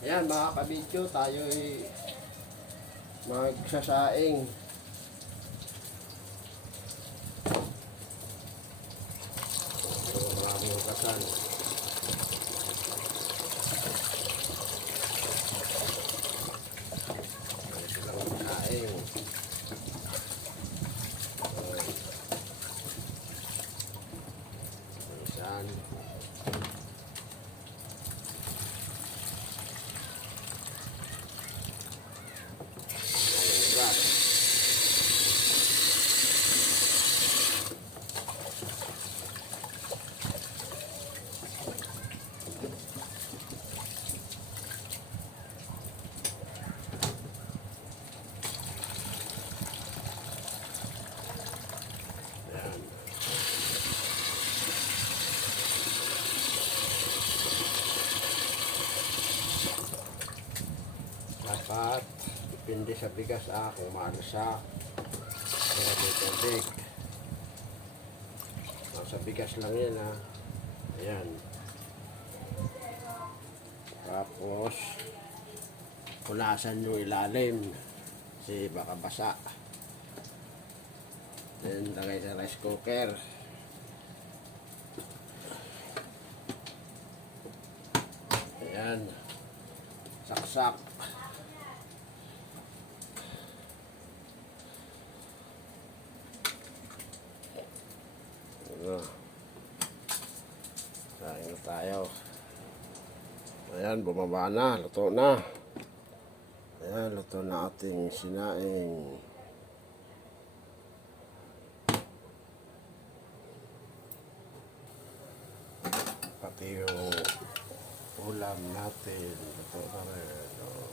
Ayan mga kabidyo, tayo magsasaing. Ito ang aming kasal. Ayan silang magsaing. Ayan. Ayan. Ayan. Dapat depende sa bigas ah kung malasa pero may tubig. Ah, Sa bigas lang yan ah. Ayan. Tapos pulasan yung ilalim kasi baka basa. Then lagay sa rice cooker. Ayan. Saksak. Tayo. Ayan, bumaba na. Luto na. Ayan, luto na ating sinaing. Pati yung ulam natin. Luto na rin. Oh.